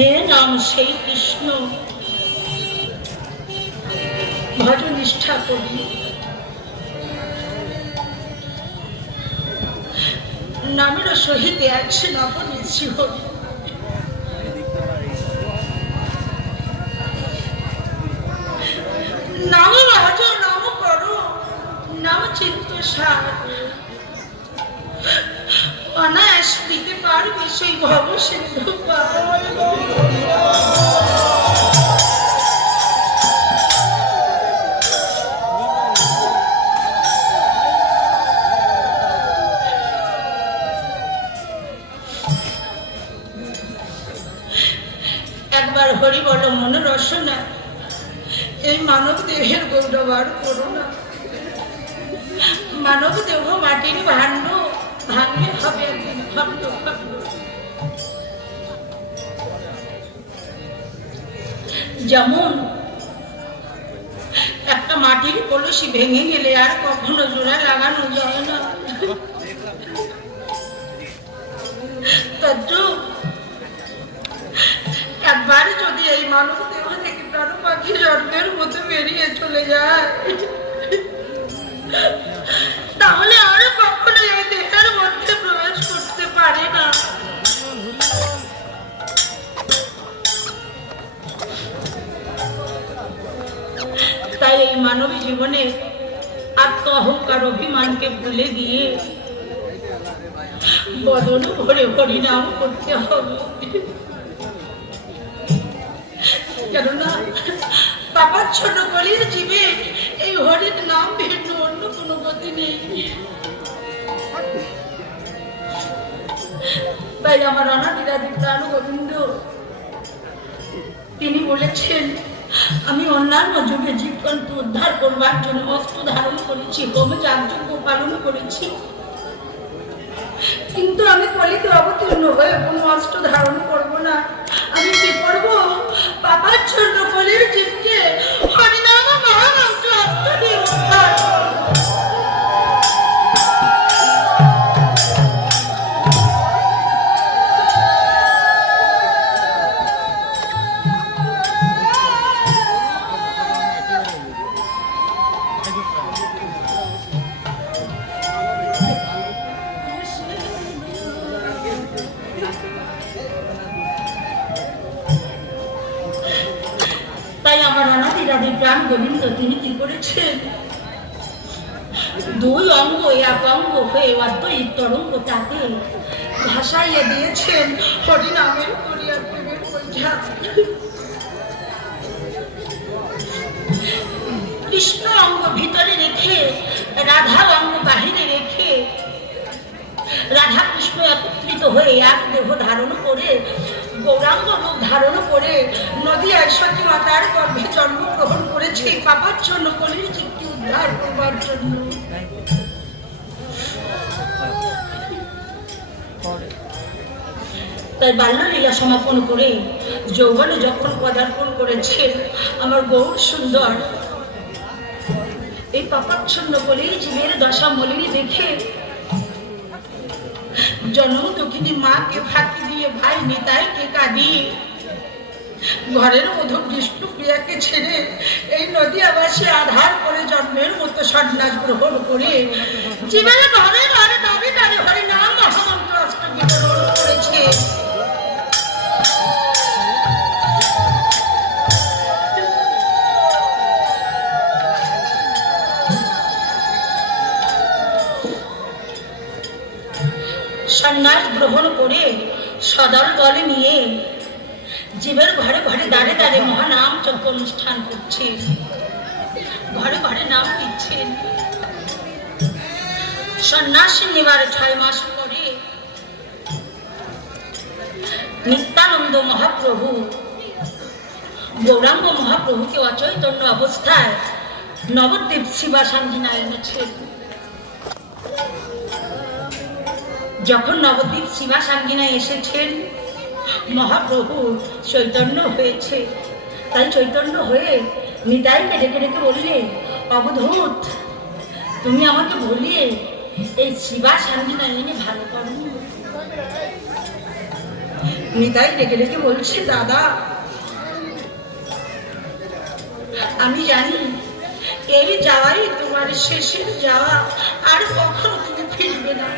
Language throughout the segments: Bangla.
যে নাম সেই কৃষ্ণ। ভজ নিষ্ঠা করি। নামের সহিত আছে নবনিশি হরি নাম রাজ, নাম করো, নাম চিন্ত সার। অনায়াস দিতে পারবে সেই ভব সিন্ধু একবার হরি বল, মন রসনা। এই মানব দেহের গৌরবার করো না। মানব দেহ মাটির ভাণ্ড। যেমন একটা মাটির কলসি ভেঙে গেলে আর কখনো জোড়া লাগানো যায় না। যদি এই মানব দেহ মতো বেরিয়ে চলে যায়, তাহলে আর কখনো এই দেহের করতে তাই এই মানব জীবনে আত্ম অভিমানকে ভুলে গিয়ে বদন ভরে হরিনাম করতে হবে। কেননা ছোট গলির জীবে এই হরির নাম ভিন্ন তাই আমার অনাদিরাদি প্রাণ গোবিন্দ তিনি বলেছেন, আমি অন্যান্য যুগে জীবকন্ত উদ্ধার করবার জন্য অস্ত্র ধারণ করেছি, হোম পালন করেছি। কিন্তু আমি কলিতে অবতীর্ণ হয়ে কোনো অস্ত্র ধারণ করব না। আমি কি করব? বাবার জন্য কলির জীবকে হরিনাম মহামন্ত্র অস্ত্র দিয়ে এক অঙ্গ হয়ে অদ্বৈত তরঙ্গ তাকে ভাসাইয়া দিয়েছেন হরিনামের করিয়া প্রেমের বৈঠা কৃষ্ণ অঙ্গ ভিতরে রেখে, রাধা অঙ্গ বাহিরে রেখে, রাধা কৃষ্ণ একত্রিত হয়ে এক দেহ ধারণ করে, গৌরাঙ্গ রূপ ধারণ করে নদীয়ায় সতী মাতার গর্ভে জন্মগ্রহণ করেছে বাবার জন্য কলির জীবকে উদ্ধার করবার জন্য। তাই বাল্যলীলা সমাপন করে যৌবনে যখন পদার্পণ করেছেন, আমার গৌর সুন্দর। এই পাপাচ্ছন্ন কলির জীবের দশা মলিনী দেখে জন্ম দুঃখিনী মাকে ফাঁকি দিয়ে, ভাই নিতাইকে কাঁদিয়ে ঘরের মধ্যে বিষ্ণু প্রিয়াকে ছেড়ে এই নদী আবাসে আধার করে জন্মের মতো সন্ন্যাস গ্রহণ করে জীবনে ঘরে ঘরে দাবি দাঁড়ে হরে নাম মহামন্ত্র বিতরণ করেছে। সন্ন্যাস গ্রহণ করে সদল দলে নিয়ে জীবের ঘরে ঘরে দাঁড়ে দাঁড়ে মহানাম যজ্ঞ অনুষ্ঠান করছেন ঘরে ঘরে নাম দিচ্ছেন। সন্ন্যাসী নেবার ছয় মাস পরে নিত্যানন্দ মহাপ্রভু, গৌরাঙ্গ মহাপ্রভুকে অচৈতন্য অবস্থায় নবদ্বীপ শিবা সাঙ্গিনা এনেছেন যখন নবদ্বীপ সীমা সাঙ্গিনা এসেছেন, মহাপ্রভু চৈতন্য হয়েছে। তাই চৈতন্য হয়ে নিতাইকে ডেকে ডেকে বললে অবধূত, তুমি আমাকে বলিয়ে এই শিবা সাঙ্গিনা এনে ভালো করো নিতাই ডেকে ডেকে বলছে, দাদা, আমি জানি এই যাওয়াই তোমার শেষের যাওয়া, আর কখনো তুমি ফিরবে না।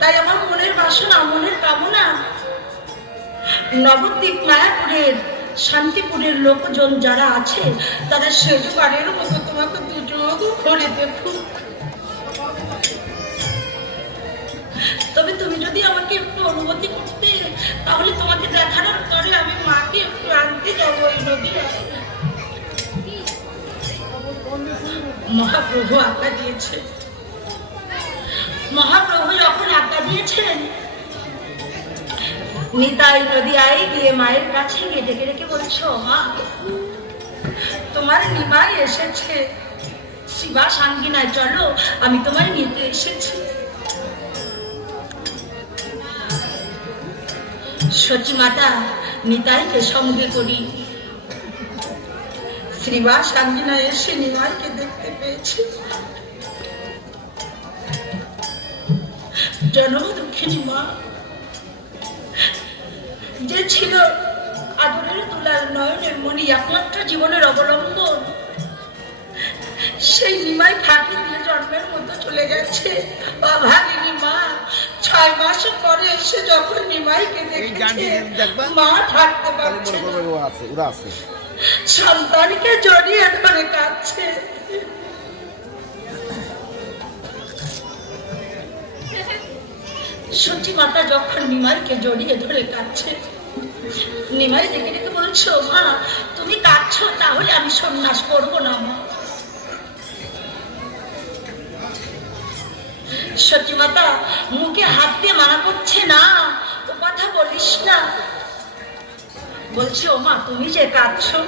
তাই আমার মনের বাসনা, মনের কামনা। নবদ্বীপ মায়াপুরের, শান্তিপুরের লোকজন যারা আছে তারা সেজবারের মতো তোমাকে দুযোগ করে দেখুক। তবে তুমি যদি আমাকে একটু অনুমতি করতে, তাহলে তোমাকে দেখানোর পরে আমি মাকে একটু আনতে যাব এই নদীরা মহাপ্রভু আজ্ঞা দিয়েছে। মহাপ্রভু যখন আজ্ঞা দিয়েছেন নিতাই নদী আই গিয়ে মায়ের কাছে গিয়ে ডেকে ডেকে বলছো, মা, তোমার নিমাই এসেছে। শিবা সাঙ্গিনায়, চলো, আমি তোমার নিতে এসেছি। সচি মাতা, নিতাইকে সঙ্গে করি। শ্রীবাস আঙ্গিনা এসে নিমাইকে দেখতে পেয়েছি। জন্ম দুঃখিনী মা। যে ছিল আদরের তুলার নয়নের মণি একমাত্র জীবনের অবলম্বন সেই নিমাই ফাঁকি দিয়ে জন্মের মতো চলে গেছে। অভাগিনী মা ছয় মাস পরে এসে যখন নিমাইকে দেখেছে মা থাকতে পারছে সন্তানকে জড়িয়ে ধরে কাঁদছে। সচি মাতা যখন নিমাইকে জড়িয়ে ধরে কাঁদছে নিমাই দেখে দেখে বলছো মা তুমি কাঁদছো, তাহলে আমি সন্ন্যাস করব না, মা। সত্যি মাতা, মুখে হাত দিয়ে মানা করছে না, ও কথা বলিস না। বলছি ও মা তুমি যে কাঁদছো,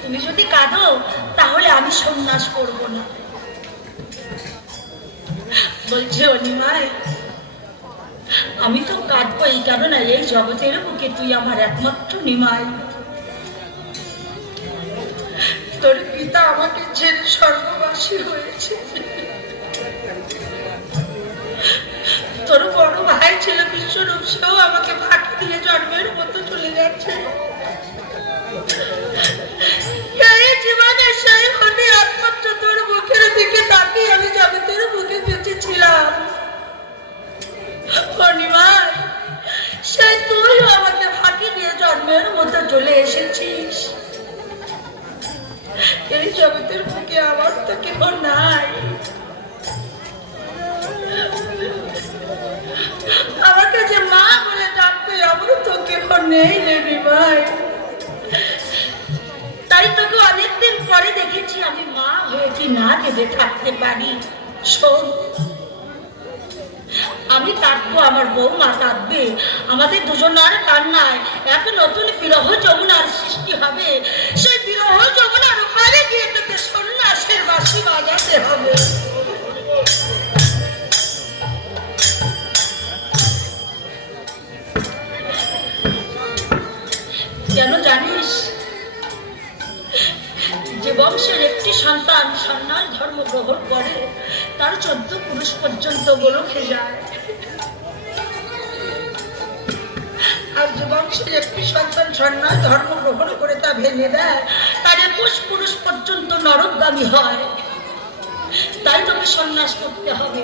তুমি যদি কাঁদো, তাহলে আমি সন্ন্যাস করব না। বলছে অনিমায় আমি তো কাঁদবো এই কারণে এই জগতের বুকে তুই আমার একমাত্র নিমাই। তোর পিতা আমাকে ছেড়ে স্বর্গবাসী হয়েছে। তোর বড় ভাই ছিল বিশ্বরূপ, সেও আমাকে ফাঁকি দিয়ে জন্মের মতো চলে যাচ্ছে একমাত্র তোর মুখের দিকে আমি জগতের মুখে বেঁচেছিলাম। অনিমার সেই তুই আমাকে ফাঁকি দিয়ে জন্মের মতো চলে এসেছিস। এই জগতের বুকে আমার তো কেউ নাই। আমাকে যে মা বলে ডাকতে আমার তো কেউ নেই রে ভাই তাই তোকে অনেকদিন পরে দেখেছি আমি মা হয়ে কি না ভেবে থাকতে পারি। শোন আমি কাঁদবো আমার বৌমা কাঁদবে আমাদের দুজনার কান্নায়। এক নতুন বিরহ যমুনার সৃষ্টি হবে। সেই বিরহ যমুনার ওপারে গিয়ে তোকে সন্ন্যাসের বাসি বাজাতে হবে। কেন জানিস? যে বংশের একটি সন্তান সন্ন্যাস ধর্ম গ্রহণ করে। তার চোদ্দ পুরুষ পর্যন্ত গোলকে যায় আর যে বংশের একটি সন্তান সন্ন্যাস ধর্ম গ্রহণ করে তা ভেঙে দেয়, তার একুশ পুরুষ পর্যন্ত নরকগামী হয়। তাই তোকে সন্ন্যাস করতে হবে।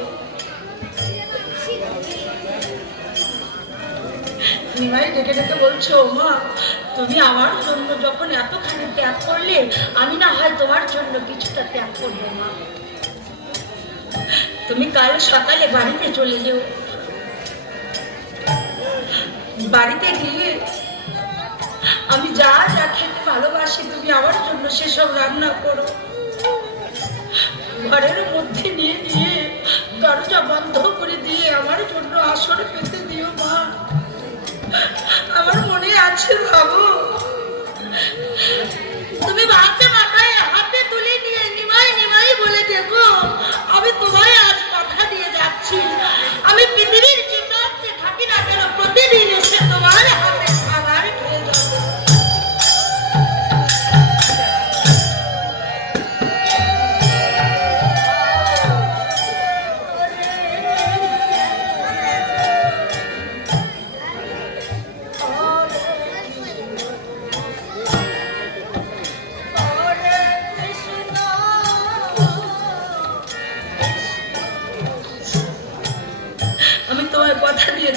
নিমাই, ডেকে ডেকে বলছো মা, তুমি আমার জন্য যখন এতখানি ত্যাগ করলে, আমি না হয় তোমার জন্য কিছুটা ত্যাগ করব মা। তুমি কাল সকালে বাড়িতে চলে যেও। বাড়িতে গিয়ে আমি যা যা খেতে ভালোবাসি তুমি আমার জন্য সেসব রান্না করো। ঘরের মধ্যে নিয়ে নিয়ে দরজা বন্ধ করে দিয়ে আমার জন্য আসর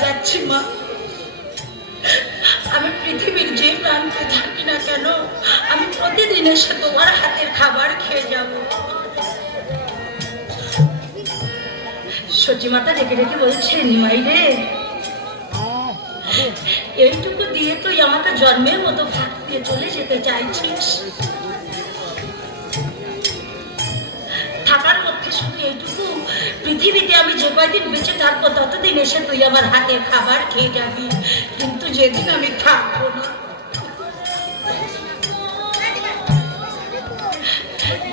যাচ্ছি, মা। আমি পৃথিবীর যে প্রান্তে থাকি না কেন, আমি প্রতিদিন এসে তোমার হাতের খাবার খেয়ে যাব। সচিমাতা ডেকে ডেকে বলছে, নিমাই রে, এইটুকু দিয়ে তুই আমাকে জন্মের মতো ভাত দিয়ে চলে যেতে চাইছিস? পৃথিবীতে আমি যে কয়দিন বেঁচে থাকব, ততদিন এসে তুই আমার হাতের খাবার খেয়ে যাবি। কিন্তু যেদিন আমি থাকব না,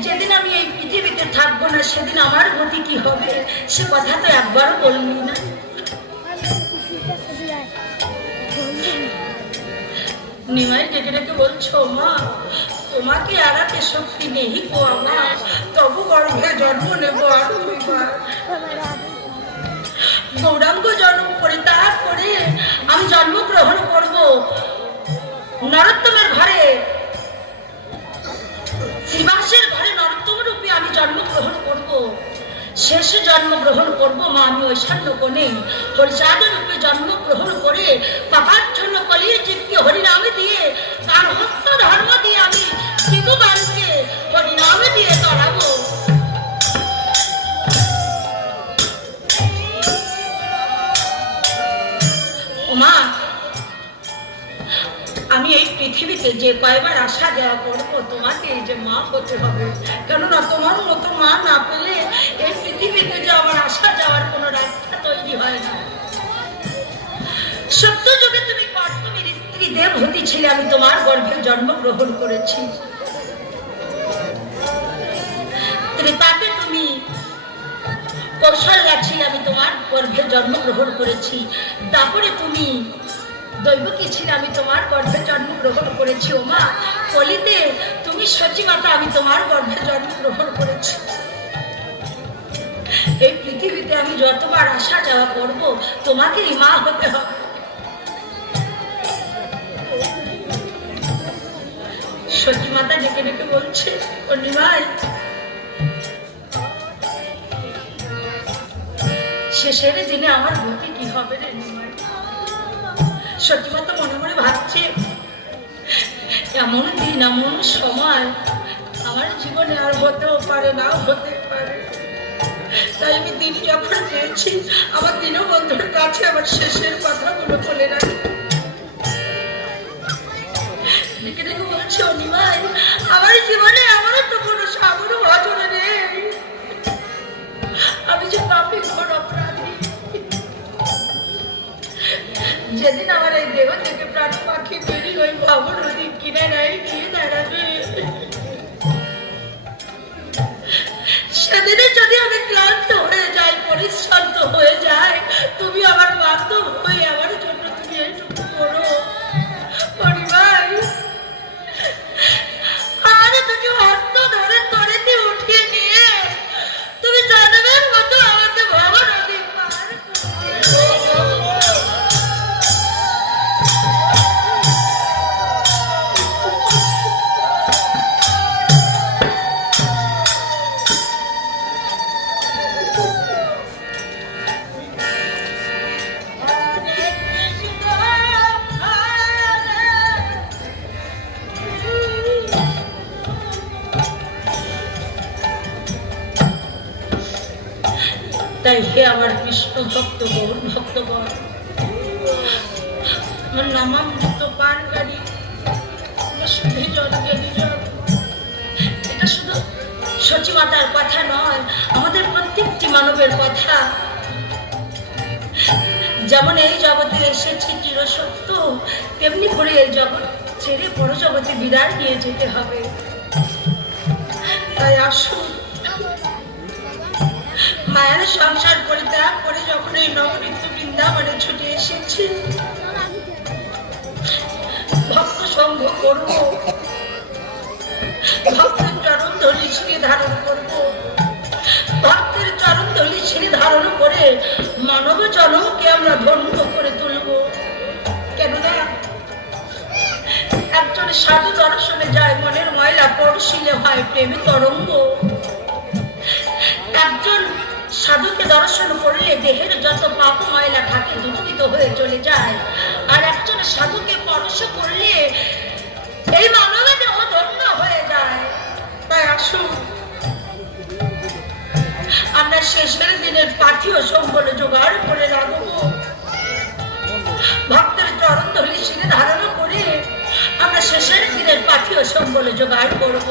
যেদিন আমি এই পৃথিবীতে থাকব না, সেদিন আমার গতি কি হবে? সে কথা তো একবারও বলবি না। নিমাই, ডেকে ডেকে বলছো, মা তোমাকে এড়াতে শক্তি নেই আমার তবু গর্ভে জন্ম নেব আর গৌরাঙ্গ জন্ম করে তারপরে আমি জন্মগ্রহণ করব। নরোত্তমের ঘরে, শ্রীবাসের ঘরে নরোত্তম রূপে আমি জন্মগ্রহণ করব। শেষ জন্মগ্রহণ করব মা, আমি ঐশান্য কোণে। হরিচাঁদ রূপে জন্মগ্রহণ করে পাপার জন্য কলিয়ে জীবকে হরিনামে দিয়ে, তার হস্ত ধর্ম দিয়ে আমি শিশুবানকে হরিনামে দিয়ে যে আসা যাওয়া করব, তোমাকে এই যে মা হতে হবে। কেননা তোমার মতো মা না পেলে এই পৃথিবীতে যে আমার আসা যাওয়ার কোনো রাস্তা তৈরি হয় না। সত্য যুগে তুমি কর্তমের স্ত্রী ছিলে, আমি তোমার গর্ভে জন্মগ্রহণ করেছি। ত্রেতাতে তুমি কৌশল রাখছি আমি তোমার গর্ভে জন্মগ্রহণ করেছি। তারপরে তুমি দৈবকী ছিলে, আমি তোমার গর্ভে জন্মগ্রহণ করেছি। ও মা কলিতে তুমি সচিমাতা আমি তোমার গর্ভে জন্মগ্রহণ করেছি। এই পৃথিবীতে আমি যতবার আসা যাওয়া করব, তোমাকেই মা হতে হবে। সচিমাতা ডেকে ডেকে বলছে, পূর্ণিমায়, শেষের দিনে আমার গতি কি হবে রে? সত্যিমা তো মনে মনে ভাবছি, এমন দিন, এমন সময় আমার জীবনে আর হতেও পারে নাও হতে পারে। তাই আমি দিন যখন পেয়েছি, আমার দীনবন্ধুর কাছে আমার শেষের কথাগুলো বলে রাখি। আমার জীবনে এমনও তো হয়ে যায়। তুমি আমার বান্ধব হয়ে আমার হে আমার কৃষ্ণ ভক্ত এটা শুধু সচিমাতার কথা নয়, আমাদের প্রত্যেকটি মানবের কথা। যেমন এই জগতে এসেছে চিরসত্য, তেমনি করে এই জগৎ ছেড়ে বড় জগতে বিদায় নিয়ে যেতে হবে। তাই আসুন মায়ের সংসার পরিত্যাগ করে যখন এই নবনিত্য বৃন্দাবনে ছুটে এসেছি, ভক্ত সঙ্গ করব, ভক্তের চরণ ধরি ছিঁড়ে ধারণ করব, ভক্তের চরণ ধরি ছিঁড়ে ধারণ করে মানব জনমকে আমরা ধন্য করে তুলব। কেননা একজন সাধু দর্শনে যায়, মনের ময়লা পড়শিলে হয় প্রেমে তরঙ্গ। একজন সাধুকে দর্শন করলে দেহের যত পাপ ময়লা থাকে দুঃখিত হয়ে চলে যায়। আর একজন সাধুকে পরশ করলে এই মানব দেহ ধন্য হয়ে যায়। তাই আসুন, আমরা শেষের দিনের পাথিও সম্বল জোগাড় করে রাখব। ভক্তের চরণ ধরে সিঁড়ে ধারণ করে আমরা শেষের দিনের পাথিও সম্বল জোগাড় করব।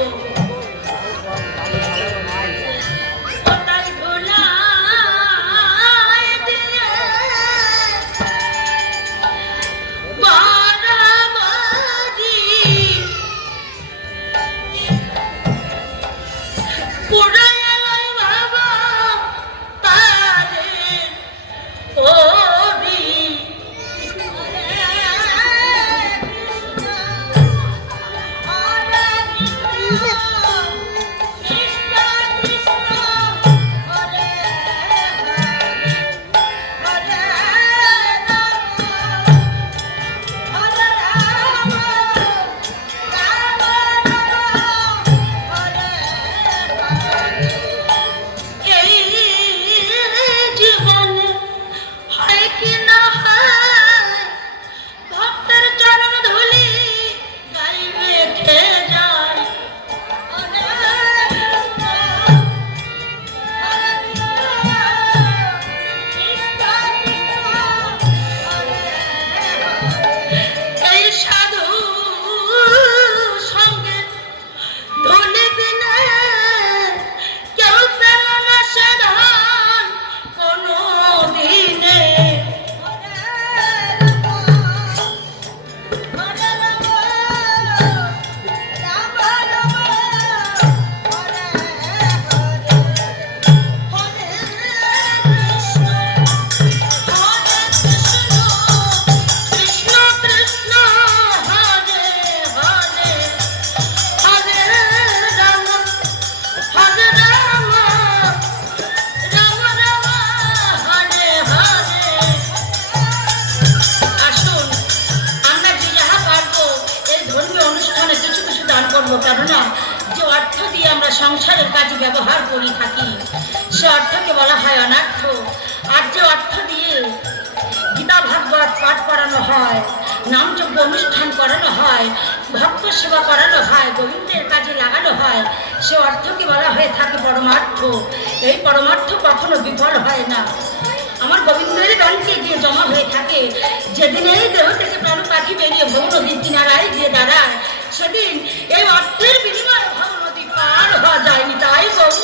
দান কেননা যে অর্থ দিয়ে আমরা সংসারের কাজে ব্যবহার করি থাকি, সে অর্থকে বলা হয় অনার্থ। আর যে অর্থ দিয়ে গীতা ভাগবত পাঠ করানো হয় নামযোগ্য অনুষ্ঠান করানো হয়, ভক্ত সেবা করানো হয়, গোবিন্দের কাজে লাগানো হয়, সে অর্থকে বলা হয়ে থাকে পরমার্থ। এই পরমার্থ কখনো বিফল হয় না। আমার গোবিন্দের গানকে গিয়ে জমা হয়ে থাকে যেদিন এই দেহ থেকে প্রাণ পাখি বেরিয়ে ভৌ নদীর কিনারায় গিয়ে দাঁড়ায় সেদিন এই অর্থের বিনিময়ে ভৌ নদী পার হওয়া যায়নি তাই বহু